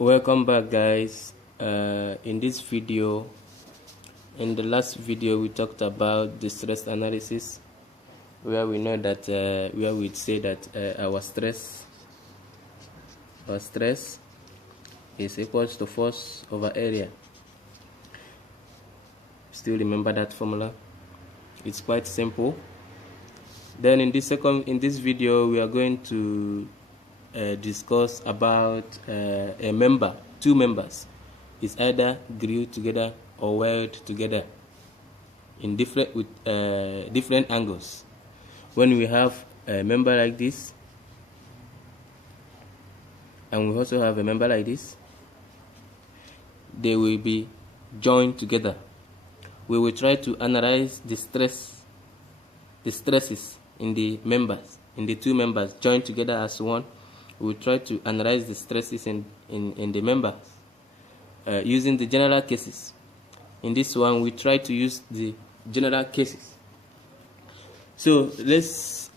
Welcome back, guys. In this video, in the last video, we talked about the stress analysis, where we know that where we'd say that our stress is equals to force over area. Still remember that formula? It's quite simple. Then in this video, we are going to discuss about two members is either glued together or weld together in different angles. When we have a member like this, and we also have a member like this, they will be joined together. We will try to analyze the stresses in the two members joined together as one. We will try to analyze the stresses in the members using the general cases. In this one, we try to use the general cases. So let's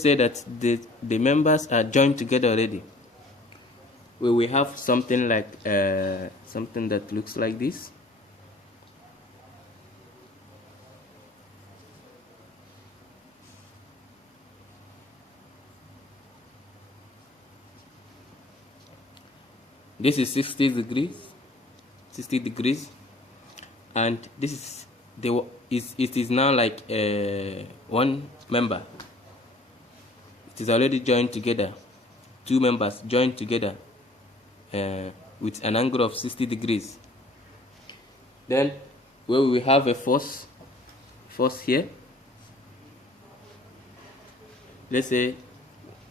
say that the members are joined together already. We will have something like something that looks like this. This is 60 degrees, and this is it is now like one member. It is already joined together, two members joined together with an angle of 60 degrees. Then where we have a force here, let's say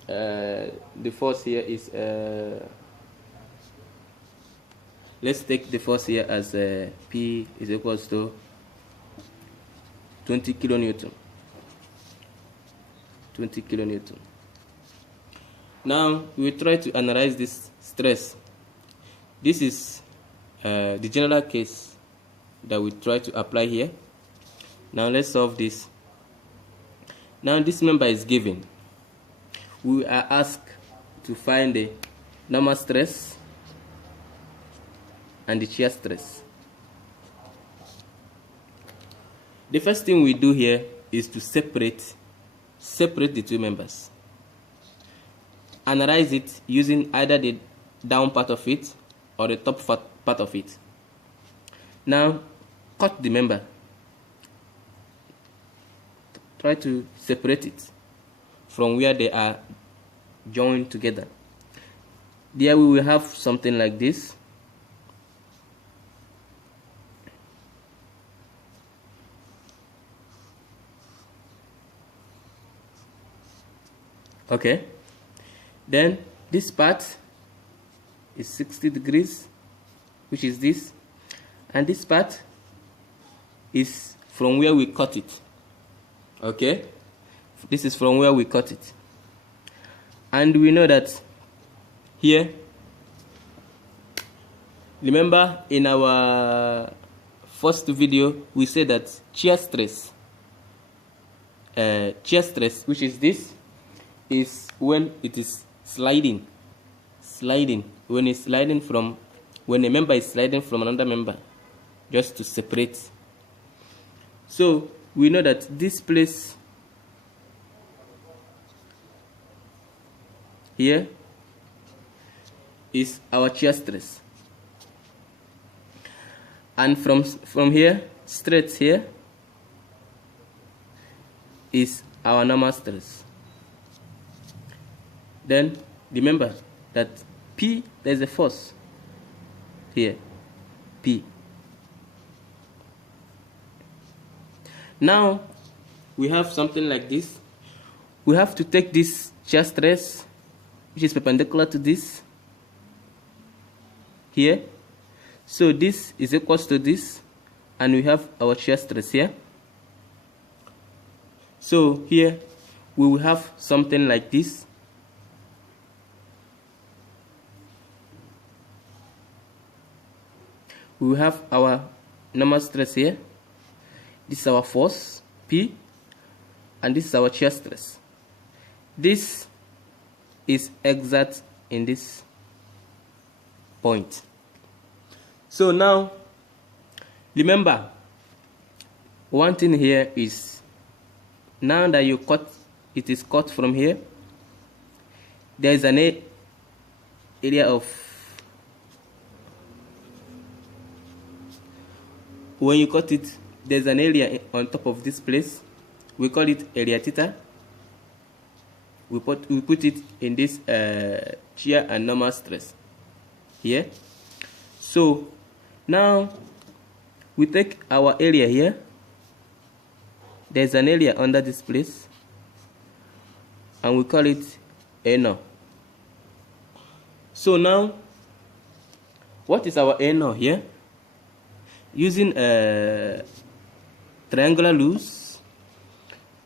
the force here is let's take the force here as P is equals to 20 kilonewton. 20 kilonewton. Now we will try to analyze this stress. This is the general case that we try to apply here. Now let's solve this. Now this member is given. We are asked to find the normal stress and the shear stress. The first thing we do here is to separate the two members. Analyze it using either the down part of it or the top part of it. Now cut the member. Try to separate it from where they are joined together. There we will have something like this. Okay, then this part is 60 degrees, which is this, and this part is from where we cut it. Okay, this is from where we cut it, and we know that here, remember in our first video we said that shear stress, which is this, is when it is sliding when a member is sliding from another member, just to separate. So we know that this place here is our shear stress, and from here straight here is our normal stress. Then remember that P, there is a force here, P. Now we have something like this. We have to take this shear stress, which is perpendicular to this here. So this is equals to this, and we have our shear stress here. So here we will have something like this. We will have our normal stress here. This is our force, P, and this is our shear stress. This is exact in this point. So now, remember, one thing here is, now that you cut, it is cut from here, there is an area of, when you cut it, there's an area on top of this place. We call it area theta. We put it in this shear and normal stress here. So now we take our area here. There's an area under this place, and we call it A0. So now, what is our A0 here? Using triangular rules,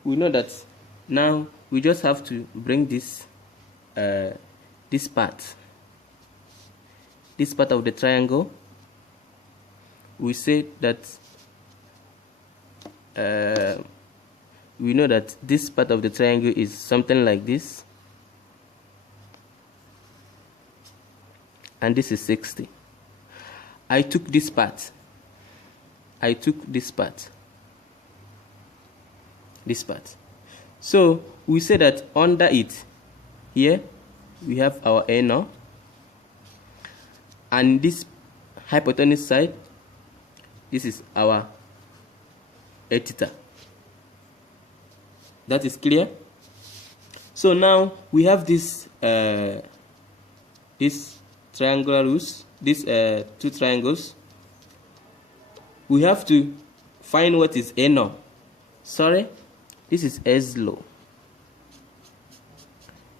we know that now we just have to bring this this part of the triangle. We say that we know that this part of the triangle is something like this, and this is 60. I took this part. This part. So we say that under it, here we have our A0, and this hypotenuse side, this is our A theta. That is clear. So now we have this this triangular rules, these two triangles. We have to find what is A0. Sorry, this is A0.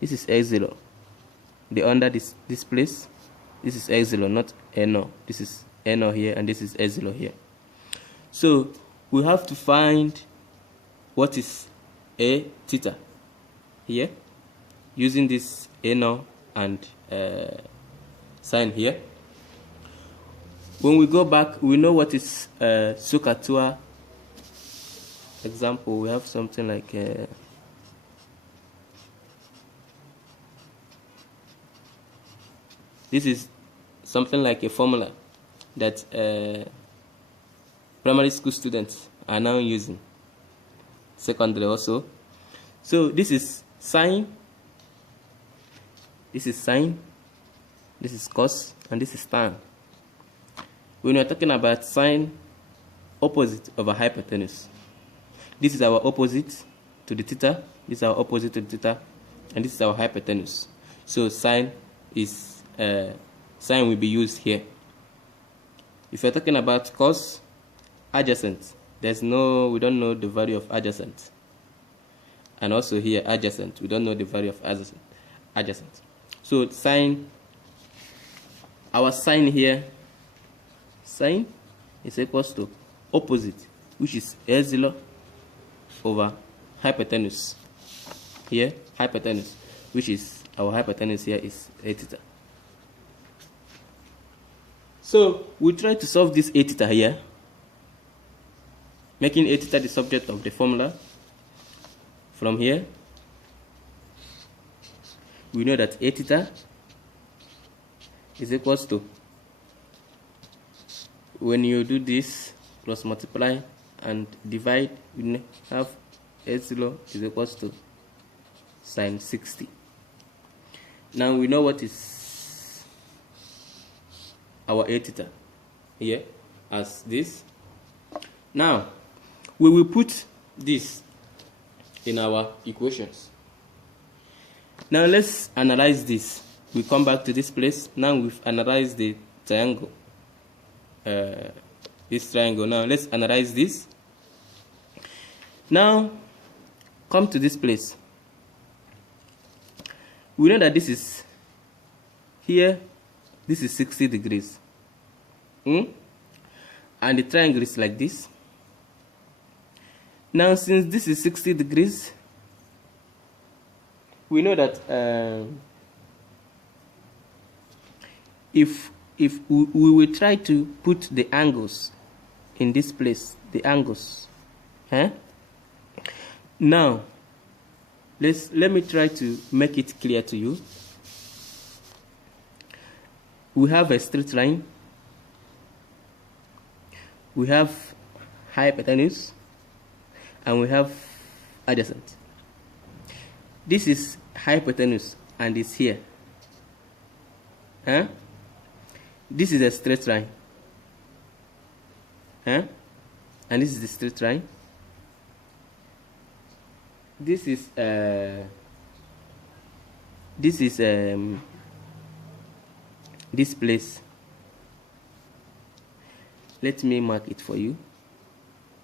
This is A0. The under this place, this is A0, not A0. This is A0 here, and this is A0 here. So we have to find what is A theta here, using this A0 and sign here. When we go back, we know what is SOHCAHTOA. Example, we have something like this is something like a formula that primary school students are now using, secondary also. So this is sine, this is sine, this is cos, and this is tan. When we are talking about sine, opposite of a hypotenuse, this is our opposite to the theta, this is our opposite to the theta, and this is our hypotenuse. So sine is sine will be used here. If you're talking about cos, adjacent, we don't know the value of adjacent. And also here, adjacent, we don't know the value of adjacent. So sine, our sine here, sine is equals to opposite, which is A0 over hypotenuse. Here, hypotenuse, which is our hypotenuse here is A theta. So we try to solve this A theta here, making A theta the subject of the formula. From here, we know that A theta is equals to, when you do this, plus multiply and divide, we have A0 is equals to sine 60. Now we know what is our A theta here as this. Now we will put this in our equations. Now let's analyze this. We come back to this place. Now we've analyzed the triangle. This triangle. Now let's analyze this. Now come to this place. We know that this is here, this is 60 degrees. And the triangle is like this. Now since this is 60 degrees, we know that if we will try to put the angles in this place, the angles, now let me try to make it clear to you. we have a straight line, we have hypotenuse, and we have adjacent. This is hypotenuse and it's here. This is a straight line. And this is the straight line. This is this place. Let me mark it for you.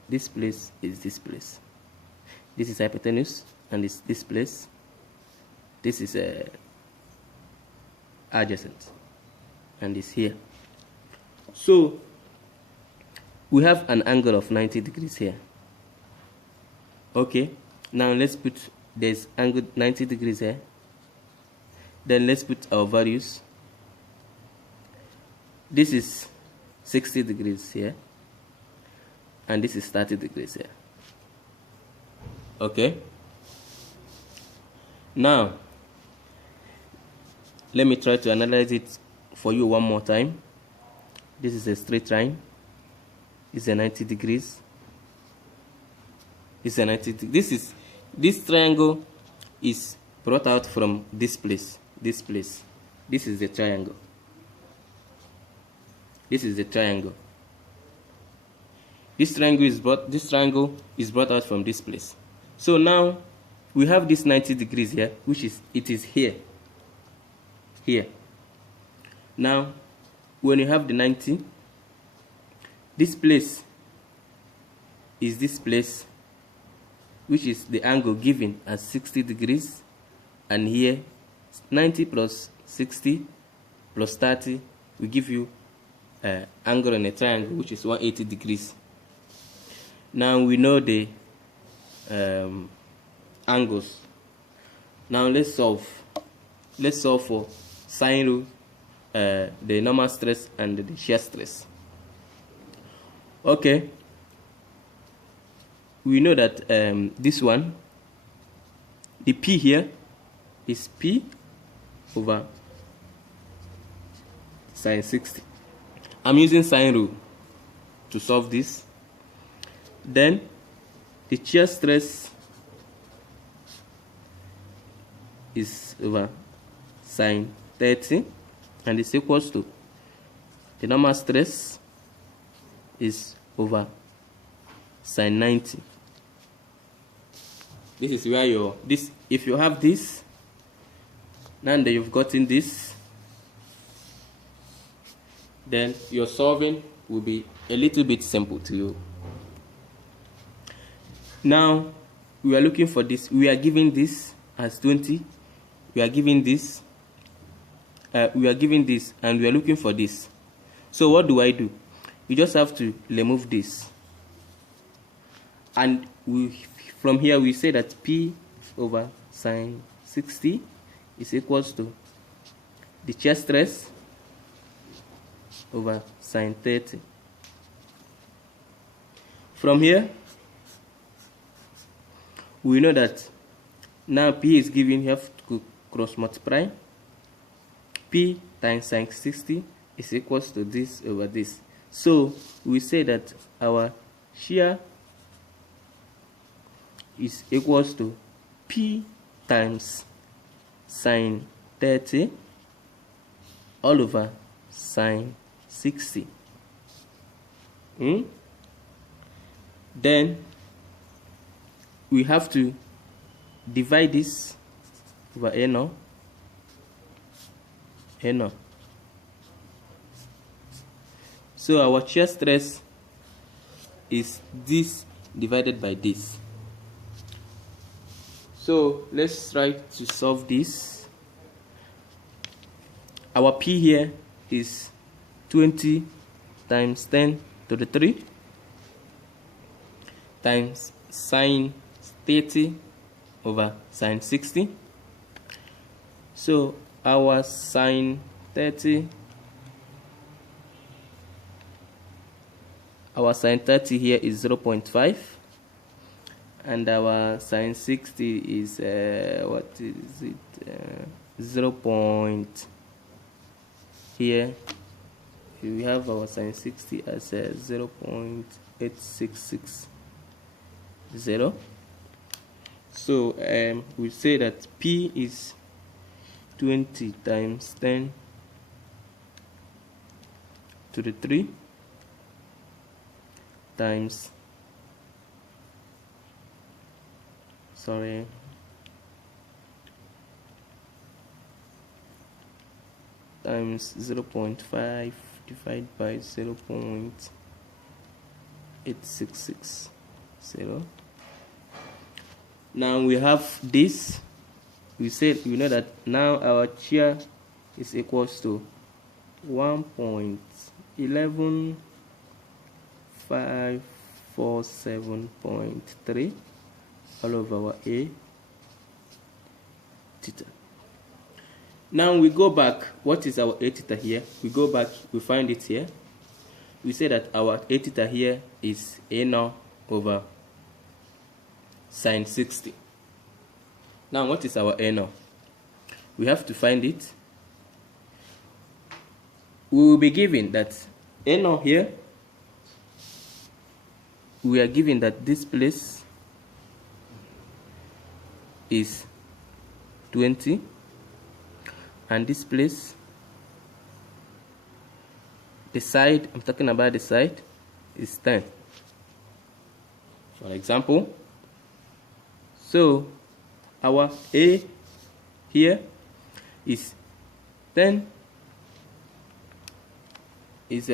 This place is this place. This is hypotenuse and it's this place. This is adjacent and it's here. So we have an angle of 90 degrees here. Okay, now let's put this angle 90 degrees here. Then let's put our values. This is 60 degrees here, and this is 30 degrees here. Okay, now let me try to analyze it for you one more time. This is a straight line. It's a 90 degrees. It's a 90 degrees. This triangle is brought out from this place. This place. This is the triangle. This is the triangle. This triangle is brought out from this place. So now we have this 90 degrees here, which is here. Here. Now when you have the 90, this place is this place, which is the angle given as 60 degrees, and here 90 plus 60 plus 30 will give you angle in a triangle, which is 180 degrees. Now we know the angles. Now let's solve for sine rule, the normal stress and the shear stress. Okay, we know that this one, the P here is P over sine 60. I'm using sine rule to solve this. Then the shear stress is over sine 30, and is equals to the normal stress is over sine 90. This is where if you have this, now that you've gotten this, then your solving will be a little bit simple to you. Now we are looking for this. We are giving this as 20. We are giving this. And we are looking for this. So what do? We just have to remove this, and from here we say that P over sine 60 is equals to the shear stress over sine 30. From here we know that now P is given, you have to cross multiply. P times sine 60 is equals to this over this. So we say that our shear is equals to P times sine 30 all over sine 60. Then we have to divide this over A now. So our shear stress is this divided by this. So let's try to solve this. Our P here is 20 times 10 to the 3 times sine 30 over sine 60. So our sine 30 here is 0.5, and our sine 60 is 0. here we have our sine 60 as 0.8660. So we say that P is 20 times 10 to the 3 times times 0.5 divided by 0.8660. Now we have this. We know that now our chair is equals to 1.11547.3 all over our A theta. Now we go back. What is our A theta here? We go back, we find it here. We say that our A theta here is A naught over sine 60. Now what is our A naught? We have to find it. We will be given that A naught here, we are given that this place is 20 and this place, the side, I'm talking about the side, is 10, for example. So our A here is 10 is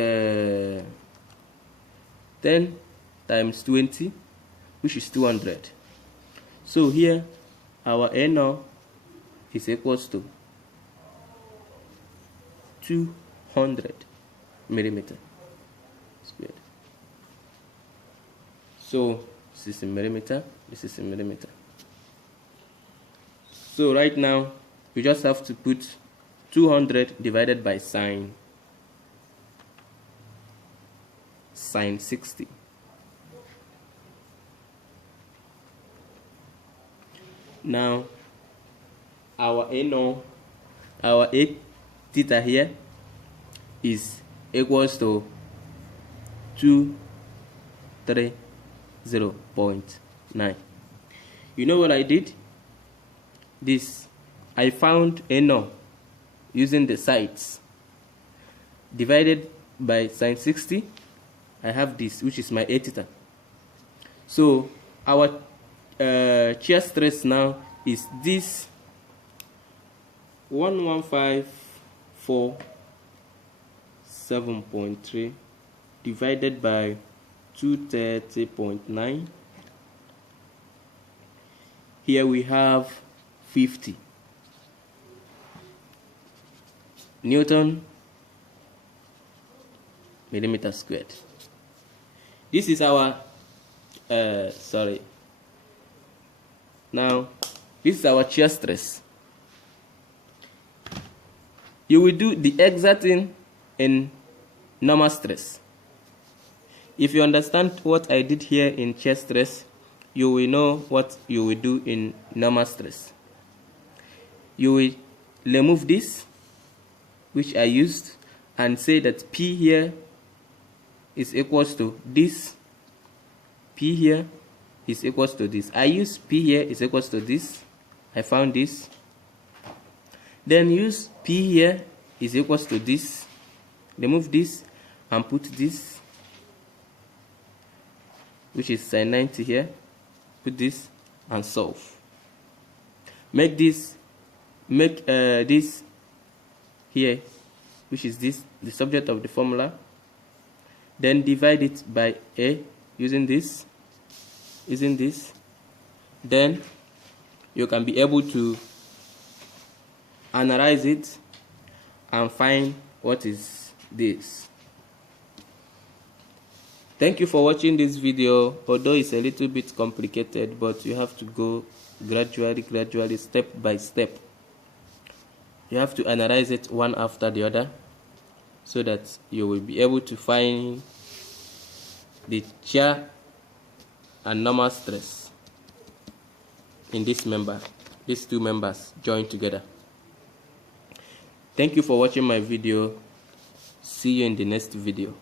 10 times 20, which is 200. So here our A naught is equals to 200 millimeter squared. So this is in millimeter, this is in millimeter. So right now we just have to put 200 divided by sine 60. Now our A theta here is equals to 230.9. You know what I did? I found A naught using the sides divided by sine 60. I have this, which is my A theta. So our shear stress now is this 1154.7.3 divided by 230.9. Here we have 50 Newton millimeter squared. This is our now this is our shear stress. You will do the exact thing in normal stress. If you understand what I did here in shear stress, you will know what you will do in normal stress. You will remove this, which I used, and say that P here is equals to this. P here is equals to this. I use P here is equals to this. I found this. Then use P here is equals to this. Remove this and put this, which is sine 90 here. Put this and solve. Make this here, which is this, the subject of the formula. Then divide it by A using this. Then you can be able to analyze it and find what is this. Thank you for watching this video. Although it's a little bit complicated, but you have to go gradually, step by step. You have to analyze it one after the other so that you will be able to find the shear and normal stress in this member, these two members joined together. Thank you for watching my video. See you in the next video.